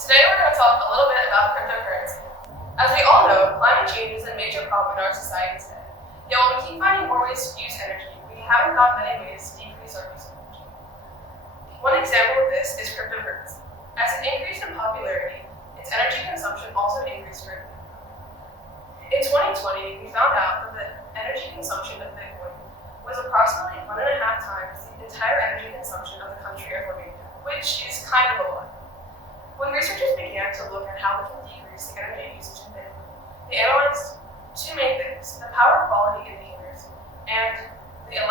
Today we're going to talk a little bit about cryptocurrency. As we all know, climate change is a major problem in our society today. Yet while we keep finding more ways to use energy, we haven't found many ways to decrease our use of energy. One example of this is cryptocurrency. As it increased in popularity, its energy consumption also increased greatly. In 2020, we found out that the energy consumption of Bitcoin was approximately 1.5 times the entire energy consumption of the country of Romania, which is kind of a lot. When researchers began to look at how we can decrease the energy usage in Bitcoin, they analyzed two main things: the power quality indicators and the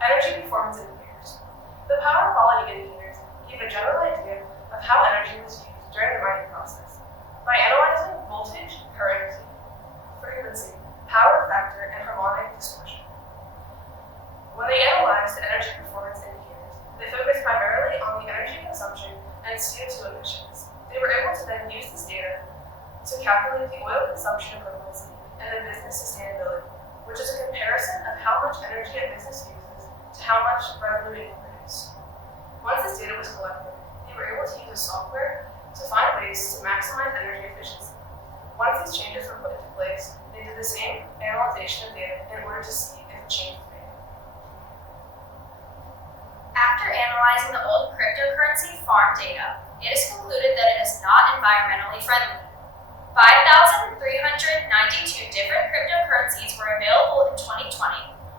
energy performance indicators. The power quality indicators give a general idea of how energy was used during the mining process. By analyzing voltage, current, frequency, power factor, and harmonic distortion. When they analyzed the energy performance indicators, they focused primarily on the energy consumption and CO2 emissions. They were able to then use this data to calculate the oil consumption equivalency and the business sustainability, which is a comparison of how much energy a business uses to how much revenue it can produce. Once this data was collected, they were able to use a software to find ways to maximize energy efficiency. Once these changes were put into place, they did the same analyzation of data in order to see if a change was made. After analyzing the old cryptocurrency farm data, it is concluded that it is not environmentally friendly. 5,392 different cryptocurrencies were available in 2020,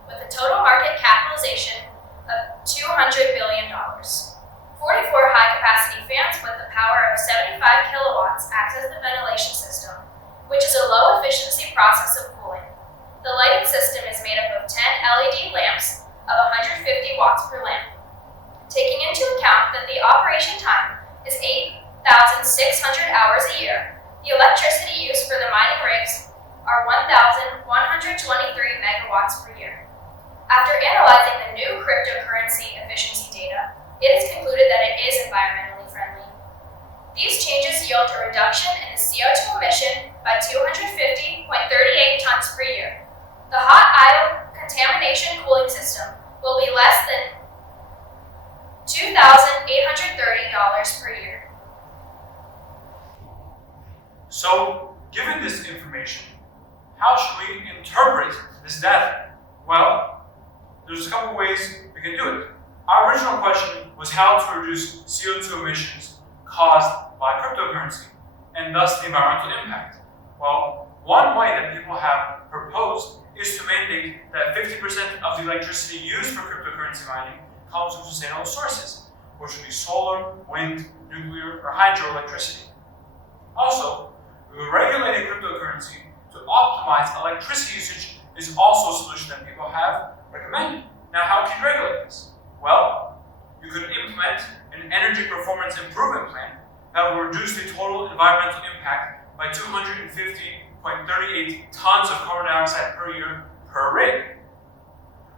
with a total market capitalization of $200 billion. 44 high-capacity fans with the power of 75 kilowatts access the ventilation system, which is a low-efficiency process of cooling. The lighting system is made up of 10 LED lamps of 150 watts per lamp. Taking into account that the operation time is 8,600 hours a year, the electricity used for the mining rigs are 1,123 megawatts per year. After analyzing the new cryptocurrency efficiency data, it is concluded that it is environmentally friendly. These changes yield a reduction in the CO2 emission by 250.38 tons per year. The hot ion contamination cooling system will be less than $2,830 per year. So, given this information, how should we interpret this data? Well, there's a couple ways we can do it. Our original question was how to reduce CO2 emissions caused by cryptocurrency, and thus the environmental impact. Well, one way that people have proposed is to mandate that 50% of the electricity used for cryptocurrency mining comes from sustainable sources, which would be solar, wind, nuclear, or hydroelectricity. Also, regulating cryptocurrency to optimize electricity usage is also a solution that people have recommended. Now, how can you regulate this? Well, you could implement an energy performance improvement plan that will reduce the total environmental impact by 250.38 tons of carbon dioxide per year per rig.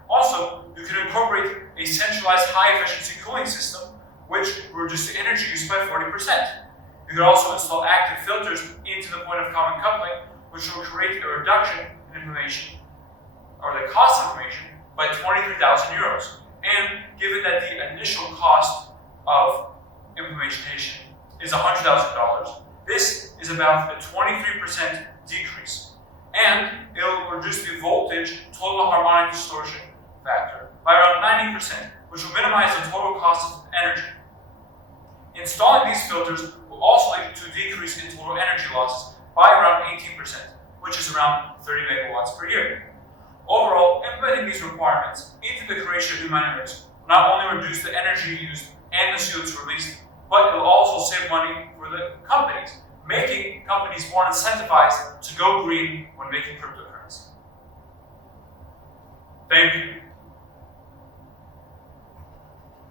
Also, you can incorporate a centralized high-efficiency cooling system, which will reduce the energy use by 40%. You could also install active filters into the point of common coupling, which will create a reduction in information, or the cost of information, by 23,000 euros. And given that the initial cost of implementation is $100,000, this is about a 23% decrease. And it will reduce the voltage total harmonic distortion factor by around 90%, which will minimize the total cost of energy. Installing these filters will also lead to a decrease in total energy losses by around 18%, which is around 30 megawatts per year. Overall, implementing these requirements into the creation of new mining rigs will not only reduce the energy used and the CO2 released, but it will also save money for the companies, making companies more incentivized to go green when making cryptocurrency. Thank you.